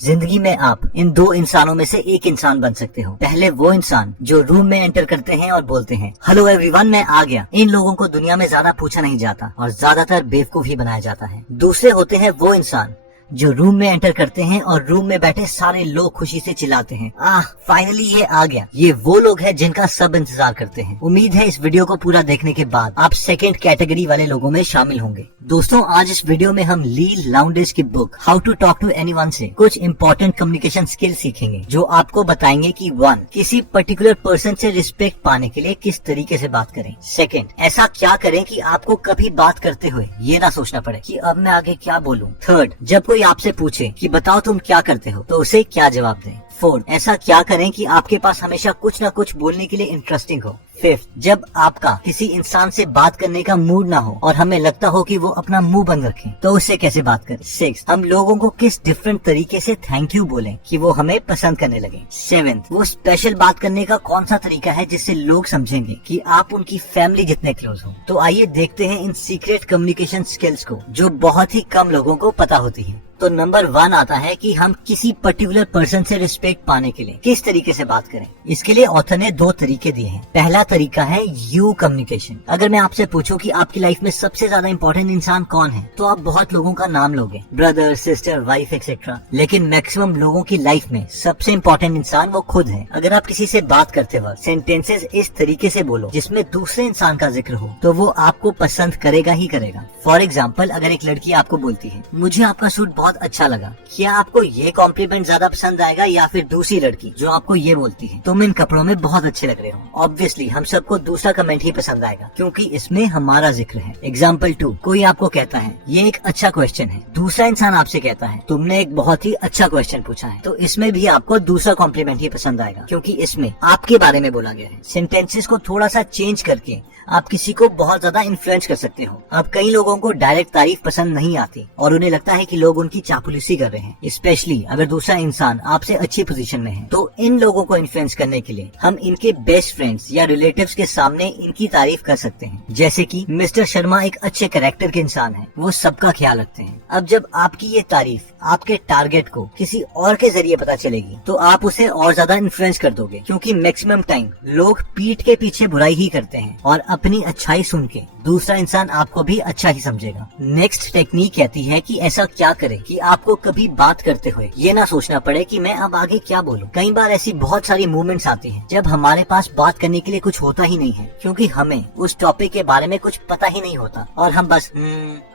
जिंदगी में आप इन दो इंसानों में से एक इंसान बन सकते हो। पहले वो इंसान जो रूम में एंटर करते हैं और बोलते हैं हेलो एवरीवन, मैं आ गया। इन लोगों को दुनिया में ज्यादा पूछा नहीं जाता और ज्यादातर बेवकूफ ही बनाया जाता है। दूसरे होते हैं वो इंसान जो रूम में एंटर करते हैं और रूम में बैठे सारे लोग खुशी से चिल्लाते हैं, फाइनली ये आ गया। ये वो लोग हैं जिनका सब इंतजार करते हैं। उम्मीद है इस वीडियो को पूरा देखने के बाद आप सेकंड कैटेगरी वाले लोगों में शामिल होंगे। दोस्तों, आज इस वीडियो में हम ली लाउंडेज की book how to talk to anyone से कुछ इंपॉर्टेंट कम्युनिकेशन स्किल सीखेंगे, जो आपको बताएंगे कि 1. किसी पर्टिकुलर पर्सन से रिस्पेक्ट पाने के लिए किस तरीके से बात करें। 2. ऐसा क्या करें कि आपको कभी बात करते हुए ये ना सोचना पड़े कि अब मैं आगे क्या बोलूं। 3. जब कोई आपसे पूछे कि बताओ तुम क्या करते हो, तो उसे क्या जवाब दें। 4. ऐसा क्या करें कि आपके पास हमेशा कुछ ना कुछ बोलने के लिए इंटरेस्टिंग हो। 5. जब आपका किसी इंसान से बात करने का मूड ना हो और हमें लगता हो कि वो अपना मुंह बंद रखे, तो उससे कैसे बात करें। 6. हम लोगों को किस डिफरेंट तरीके से थैंक यू बोलें कि वो हमें पसंद करने लगे। 7. वो स्पेशल बात करने का कौन सा तरीका है जिससे लोग समझेंगे कि आप उनकी फैमिली जितने क्लोज हो। तो आइए देखते हैं इन सीक्रेट कम्युनिकेशन स्किल्स को, जो बहुत ही कम लोगों को पता होती है। तो नंबर 1 आता है कि हम किसी पर्टिकुलर पर्सन से रिस्पेक्ट पाने के लिए किस तरीके से बात करें। इसके लिए ऑथर ने 2 तरीके दिए हैं। पहला तरीका है यू कम्युनिकेशन। अगर मैं आपसे पूछूं कि आपकी लाइफ में सबसे ज्यादा इंपॉर्टेंट इंसान कौन है, तो आप बहुत लोगों का नाम लोगे, ब्रदर, सिस्टर, वाइफ एक्सेट्रा। लेकिन मैक्सिमम लोगों की लाइफ में सबसे इंपॉर्टेंट इंसान वो खुद है। अगर आप किसी से बात करते वक्त सेंटेंसेस इस तरीके से बोलो जिसमें दूसरे इंसान का जिक्र हो, तो वो आपको पसंद करेगा ही करेगा। फॉर एग्जाम्पल, अगर एक लड़की आपको बोलती है मुझे आपका सूट बहुत अच्छा लगा, क्या आपको ये कॉम्प्लीमेंट ज्यादा पसंद आएगा या फिर दूसरी लड़की जो आपको ये बोलती है तुम इन कपड़ों में बहुत अच्छे लग रहे हो? ऑब्वियसली हम सबको दूसरा कमेंट ही पसंद आएगा, क्योंकि इसमें हमारा जिक्र है। एग्जाम्पल 2, कोई आपको कहता है ये एक अच्छा क्वेश्चन है, दूसरा इंसान आपसे कहता है तुमने एक बहुत ही अच्छा क्वेश्चन पूछा है, तो इसमें भी आपको दूसरा कॉम्प्लीमेंट ही पसंद आएगा, क्योंकि इसमें आपके बारे में बोला गया है। सेंटेंसेस को थोड़ा सा चेंज करके आप किसी को बहुत ज्यादा इन्फ्लुएंस कर सकते हो। अब कई लोगों को डायरेक्ट तारीफ पसंद नहीं आती और उन्हें लगता है कि लोग उनकी चापलूसी कर रहे हैं, स्पेशली अगर दूसरा इंसान आपसे अच्छी पोजीशन में है। तो इन लोगों को इन्फ्लुएंस करने के लिए हम इनके बेस्ट फ्रेंड्स या रिलेटिव्स के सामने इनकी तारीफ कर सकते हैं, जैसे कि मिस्टर शर्मा एक अच्छे कैरेक्टर के इंसान हैं, वो सबका ख्याल रखते हैं। अब जब आपकी ये तारीफ आपके टारगेट को किसी और के जरिए पता चलेगी, तो आप उसे और ज्यादा इन्फ्लुएंस कर दोगे, क्योंकि मैक्सिमम टाइम लोग पीठ के पीछे बुराई ही करते हैं और अपनी अच्छाई सुन के दूसरा इंसान आपको भी अच्छा ही समझेगा। नेक्स्ट टेक्निक कहती है कि ऐसा क्या करें कि आपको कभी बात करते हुए ये ना सोचना पड़े कि मैं अब आगे क्या बोलूं। कई बार ऐसी बहुत सारी मूवमेंट्स आती हैं जब हमारे पास बात करने के लिए कुछ होता ही नहीं है, क्योंकि हमें उस टॉपिक के बारे में कुछ पता ही नहीं होता और हम बस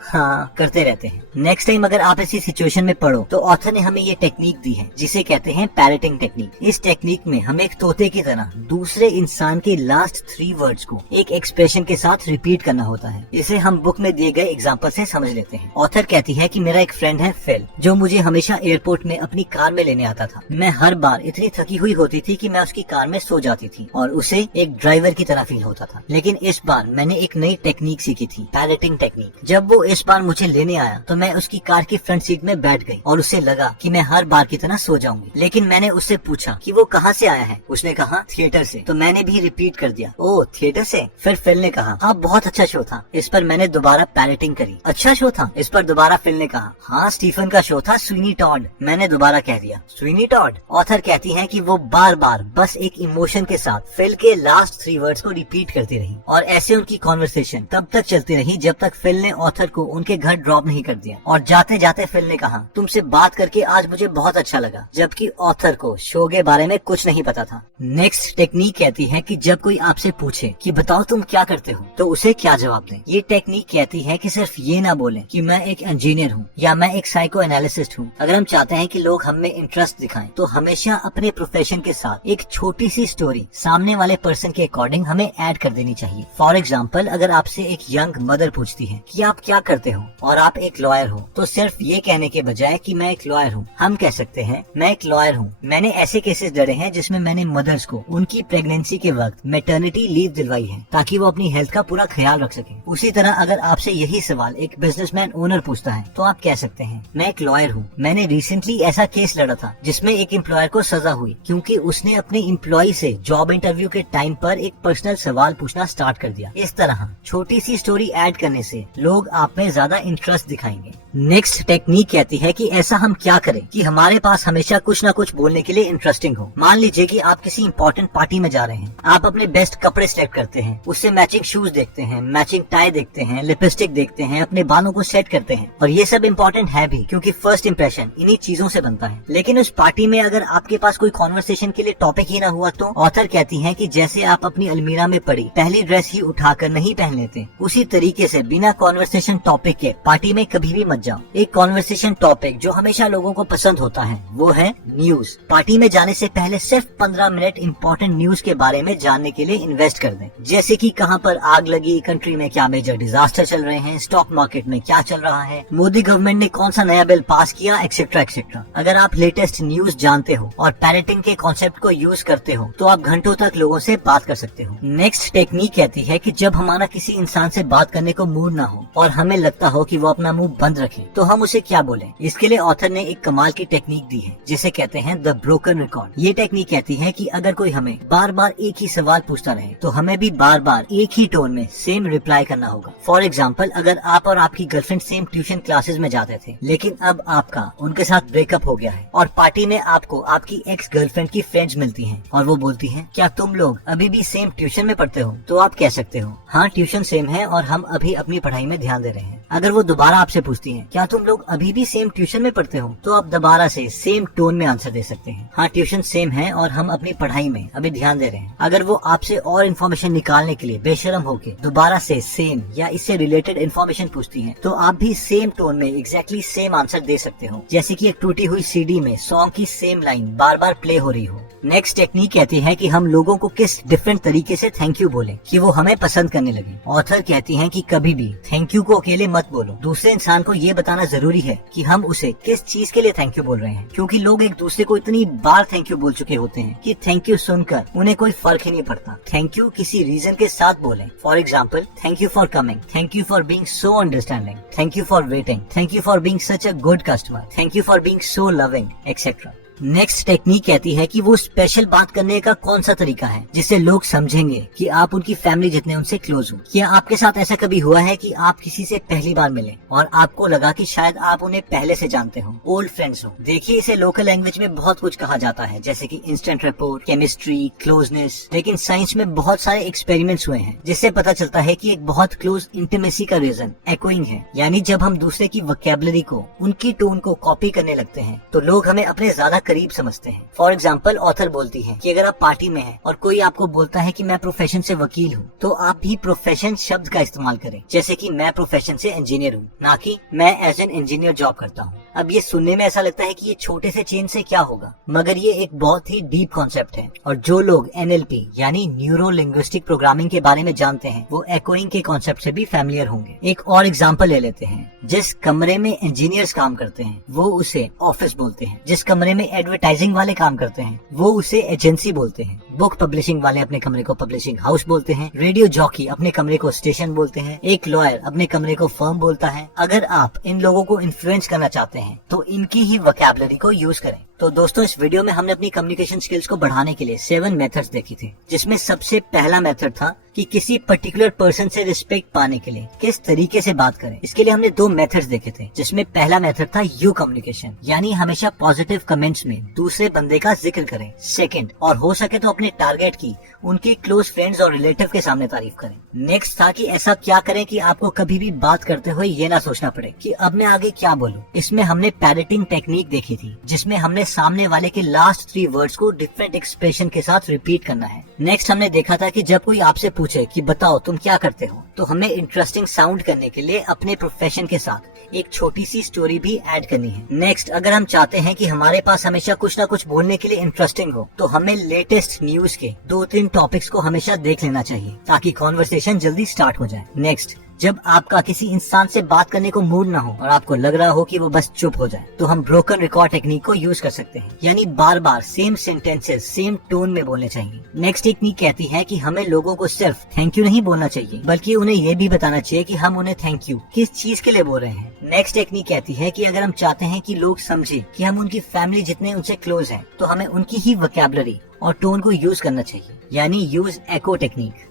हाँ करते रहते हैं। नेक्स्ट टाइम अगर आप ऐसी सिचुएशन में पड़ो, तो ऑथर ने हमें ये टेक्निक दी है जिसे कहते हैं पैरेटिंग टेक्निक। इस टेक्निक में हमें एक तोते की तरह दूसरे इंसान के लास्ट 3 वर्ड्स को एक एक्सप्रेशन के साथ रिपीट करना होता है। इसे हम बुक में दिए गए एग्जाम्पल से समझ लेते हैं। ऑथर कहती है कि मेरा एक फ्रेंड है फिल, जो मुझे हमेशा एयरपोर्ट में अपनी कार में लेने आता था। मैं हर बार इतनी थकी हुई होती थी कि मैं उसकी कार में सो जाती थी और उसे एक ड्राइवर की तरह फील होता था। लेकिन इस बार मैंने एक नई टेक्निक सीखी थी, पैरेटिंग टेक्निक। जब वो इस बार मुझे लेने आया, तो मैं उसकी कार की फ्रंट सीट में बैठ गई और उसे लगा कि मैं हर बार की तरह सो जाऊंगी। लेकिन मैंने उससे पूछा कि वो कहाँ से आया है। उसने कहा थिएटर से। तो मैंने भी रिपीट कर दिया, ओह थिएटर से। फिर फिल ने कहा हाँ बहुत अच्छा शो था। इस पर मैंने दोबारा पैरेटिंग करी, अच्छा शो था। इस पर दोबारा फिल ने कहा हाँ स्टीफन का शो था, स्वीनी टॉड। मैंने दोबारा कह दिया स्वीनी टॉड। ऑथर कहती है कि वो बार बार बस एक इमोशन के साथ फिल के लास्ट 3 वर्ड्स को रिपीट करती रही और ऐसे उनकी कॉन्वर्सेशन तब तक चलती रही जब तक फिल ने ऑथर को उनके घर ड्रॉप नहीं कर दिया। और जाते जाते फिल ने कहा तुमसे बात करके आज मुझे बहुत अच्छा लगा, जबकि ऑथर को शो के बारे में कुछ नहीं पता था। नेक्स्ट टेक्निक कहती है कि जब कोई आपसे पूछे कि बताओ तुम क्या करते हो, तो उसे क्या जवाब दें। ये टेक्निक कहती है कि सिर्फ ये ना बोलें कि मैं एक इंजीनियर हूँ या मैं एक साइको एनालिसिस्ट हूँ। अगर हम चाहते हैं कि लोग हमें इंटरेस्ट दिखाएं, तो हमेशा अपने प्रोफेशन के साथ एक छोटी सी स्टोरी सामने वाले पर्सन के अकॉर्डिंग हमें ऐड कर देनी चाहिए। फॉर एग्जाम्पल, अगर आपसे एक यंग मदर पूछती है कि आप क्या करते हो और आप एक लॉयर हो, तो सिर्फ ये कहने के बजाय कि मैं एक लॉयर हूँ, हम कह सकते हैं मैं एक लॉयर हूँ। मैंने ऐसे केसेस डरे हैं जिसमें मैंने मदर्स को उनकी प्रेगनेंसी के वक्त मैटरनिटी लीव दिलवाई है, ताकि वो अपनी हेल्थ का पूरा ख्याल रख सके। उसी तरह अगर आपसे यही सवाल एक बिजनेसमैन ओनर पूछता है, तो आप कह सकते हैं मैं एक लॉयर हूँ। मैंने रिसेंटली ऐसा केस लड़ा था जिसमें एक एम्प्लॉयर को सजा हुई क्योंकि उसने अपने एम्प्लॉय से जॉब इंटरव्यू के टाइम पर एक पर्सनल सवाल पूछना स्टार्ट कर दिया। इस तरह छोटी सी स्टोरी ऐड करने से लोग आप में ज्यादा इंटरेस्ट दिखाएंगे। नेक्स्ट टेक्निक कहती है कि ऐसा हम क्या करें कि हमारे पास हमेशा कुछ ना कुछ बोलने के लिए इंटरेस्टिंग हो। मान लीजिए कि आप किसी इंपॉर्टेंट पार्टी में जा रहे हैं, आप अपने बेस्ट कपड़े सिलेक्ट करते हैं, उससे मैचिंग शूज देखते हैं, मैचिंग टाई देखते हैं, लिपस्टिक देखते हैं, अपने बालों को सेट करते हैं, और ये सब इम्पोर्टेंट है भी क्योंकि फर्स्ट इंप्रेशन इन्हीं चीजों से बनता है। लेकिन उस पार्टी में अगर आपके पास कोई कॉन्वर्सेशन के लिए टॉपिक ही ना हुआ तो ऑथर कहती है कि जैसे आप अपनी अलमीरा में पड़ी पहली ड्रेस ही उठाकर नहीं पहन लेते, उसी तरीके से बिना कॉन्वर्सेशन टॉपिक के पार्टी में कभी भी मत जाओ। एक कॉन्वर्सेशन टॉपिक जो हमेशा लोगों को पसंद होता है वो है न्यूज। पार्टी में जाने से पहले सिर्फ 15 मिनट इंपॉर्टेंट न्यूज के बारे में जानने के लिए इन्वेस्ट कर दें, जैसे कि कहां पर आग लगी, कंट्री में क्या मेजर डिजास्टर चल रहे हैं, स्टॉक मार्केट में क्या चल रहा है, मोदी गवर्नमेंट ने कौन सा नया बिल पास किया, एक्सेट्रा एक्सेट्रा। अगर आप लेटेस्ट न्यूज जानते हो और पैरेटिंग के कॉन्सेप्ट को यूज करते हो तो आप घंटों तक लोगों से बात कर सकते हो। नेक्स्ट टेक्निक कहती है कि जब हमारा किसी इंसान से बात करने को मूड ना हो और हमें लगता हो कि वो अपना मुंह बंद रखे तो हम उसे क्या बोलें। इसके लिए ऑथर ने एक कमाल की टेक्निक दी है जिसे कहते हैं द ब्रोकन रिकॉर्ड। ये टेक्निक कहती है कि अगर कोई हमें बार बार एक ही सवाल पूछता रहे तो हमें भी बार बार एक ही टोन में सेम रिप्लाई करना होगा। फॉर एग्जाम्पल, अगर आप और आपकी गर्लफ्रेंड सेम ट्यूशन क्लासेस में जाते थे लेकिन अब आपका उनके साथ ब्रेकअप हो गया है और पार्टी में आपको आपकी एक्स गर्लफ्रेंड की फ्रेंड्स मिलती हैं और वो बोलती हैं क्या तुम लोग अभी भी सेम ट्यूशन में पढ़ते हो, तो आप कह सकते हो हाँ ट्यूशन सेम है और हम अभी अपनी पढ़ाई में ध्यान दे रहे हैं। अगर वो दोबारा आपसे पूछती हैं क्या तुम लोग अभी भी सेम ट्यूशन में पढ़ते हो, तो आप दोबारा से सेम टोन में आंसर दे सकते हैं हाँ ट्यूशन सेम है और हम अपनी पढ़ाई में अभी ध्यान दे रहे हैं। अगर वो आपसे और इन्फॉर्मेशन निकालने के लिए बेशरम होके दोबारा से सेम या इससे रिलेटेड इन्फॉर्मेशन पूछती हैं तो आप भी सेम टोन में एग्जैक्टली सेम आंसर दे सकते हो, जैसे कि एक टूटी हुई सीडी में सॉन्ग की सेम लाइन बार बार प्ले हो रही हो। नेक्स्ट टेक्निक कहती है कि हम लोगों को किस डिफरेंट तरीके से थैंक यू बोलें कि वो हमें पसंद करने लगे। ऑथर कहती हैं कि कभी भी थैंक यू को अकेले मत बोलो, दूसरे इंसान को ये बताना जरूरी है कि हम उसे किस चीज के लिए थैंक यू बोल रहे हैं, क्योंकि लोग एक दूसरे को इतनी बार थैंक यू बोल चुके होते हैं कि थैंक यू सुनकर उन्हें कोई फर्क ही नहीं पड़ता। थैंक यू किसी रीजन के साथ बोलें। For example, thank you for coming, thank you for being so understanding, thank you for waiting, thank you for being such a good customer, thank you for being so loving, etcetera. Next technique कहती है कि वो special बात करने का कौन सा तरीका है जिससे लोग समझेंगे कि आप उनकी फैमिली जितने उनसे क्लोज हो। क्या आपके साथ ऐसा कभी हुआ है कि आप किसी से पहली बार मिले और आपको लगा कि शायद आप उन्हें पहले से जानते हो, ओल्ड फ्रेंड्स हो। देखिए, इसे लोकल लैंग्वेज में बहुत कुछ कहा जाता है जैसे कि इंस्टेंट रिपोर्ट, केमिस्ट्री, क्लोजनेस, लेकिन साइंस में बहुत सारे एक्सपेरिमेंट्स हुए हैं जिससे पता चलता है कि एक बहुत क्लोज इंटीमेसी का रीजन एकोइंग है, यानी जब हम दूसरे की वोकैबुलरी को, उनकी टोन को कॉपी करने लगते हैं तो लोग हमें अपने ज्यादा करीब समझते हैं। फॉर एग्जाम्पल, ऑथर बोलती है कि अगर आप पार्टी में हैं और कोई आपको बोलता है कि मैं प्रोफेशन से वकील हूँ, तो आप भी प्रोफेशन शब्द का इस्तेमाल करें, जैसे कि मैं प्रोफेशन से इंजीनियर हूँ, ना कि मैं एज एन इंजीनियर जॉब करता हूँ। अब ये सुनने में ऐसा लगता है कि ये छोटे से चेंज से क्या होगा, मगर ये एक बहुत ही डीप कॉन्सेप्ट है और जो लोग NLP यानी न्यूरो लिंग्विस्टिक प्रोग्रामिंग के बारे में जानते हैं वो एकोइंग के कॉन्सेप्ट से भी फैमिलियर होंगे। एक और एग्जाम्पल ले लेते हैं। जिस कमरे में इंजीनियर्स काम करते हैं वो उसे ऑफिस बोलते हैं, जिस कमरे में एडवर्टाइजिंग वाले काम करते हैं वो उसे एजेंसी बोलते हैं, बुक पब्लिशिंग वाले अपने कमरे को पब्लिशिंग हाउस बोलते हैं, रेडियो जॉकी अपने कमरे को स्टेशन बोलते हैं, एक लॉयर अपने कमरे को फर्म बोलता है। अगर आप इन लोगों को इन्फ्लुएंस करना चाहते हैं तो इनकी ही वोकैबुलरी को यूज करें। तो दोस्तों, इस वीडियो में हमने अपनी कम्युनिकेशन स्किल्स को बढ़ाने के लिए 7 मेथड्स देखी थी, जिसमें सबसे पहला मेथड था कि किसी पर्टिकुलर पर्सन से रिस्पेक्ट पाने के लिए किस तरीके से बात करें। इसके लिए हमने 2 मेथड्स देखे थे, जिसमें पहला मेथड था यू कम्युनिकेशन, यानी हमेशा पॉजिटिव कमेंट्स में दूसरे बंदे का जिक्र करें। सेकंड, और हो सके तो अपने टारगेट की उनके क्लोज फ्रेंड्स और रिलेटिव के सामने तारीफ करें। नेक्स्ट था कि ऐसा क्या करें कि आपको कभी भी बात करते हुए ये ना सोचना पड़े कि अब मैं आगे क्या बोलूं। इसमें हमने पैरेटिंग टेक्निक देखी थी, जिसमें हमने सामने वाले के लास्ट 3 वर्ड्स को डिफरेंट एक्सप्रेशन के साथ रिपीट करना है। नेक्स्ट हमने देखा था कि जब कोई आपसे पूछे कि बताओ तुम क्या करते हो, तो हमें इंटरेस्टिंग साउंड करने के लिए अपने प्रोफेशन के साथ एक छोटी सी स्टोरी भी ऐड करनी है। नेक्स्ट, अगर हम चाहते हैं कि हमारे पास हमेशा कुछ ना कुछ बोलने के लिए इंटरेस्टिंग हो, तो हमें लेटेस्ट न्यूज के 2-3 टॉपिक्स को हमेशा देख लेना चाहिए ताकि कॉन्वर्सेशन जल्दी स्टार्ट हो जाए। नेक्स्ट, जब आपका किसी इंसान से बात करने को मूड ना हो और आपको लग रहा हो कि वो बस चुप हो जाए, तो हम ब्रोकन रिकॉर्ड टेक्निक को यूज कर सकते हैं, यानी बार बार सेम सेंटेंसेस सेम टोन में बोलने चाहिए। नेक्स्ट टेक्निक कहती है कि हमें लोगों को सिर्फ थैंक यू नहीं बोलना चाहिए, बल्कि उन्हें ये भी बताना चाहिए कि हम उन्हें थैंक यू किस चीज के लिए बोल रहे हैं। नेक्स्ट टेक्निक कहती है कि अगर हम चाहते हैं कि लोग समझे कि हम उनकी फैमिली जितने उनसे क्लोज हैं, तो हमें उनकी ही वोकैबुलरी और टोन को यूज करना चाहिए, यानी यूज एको टेक्निक।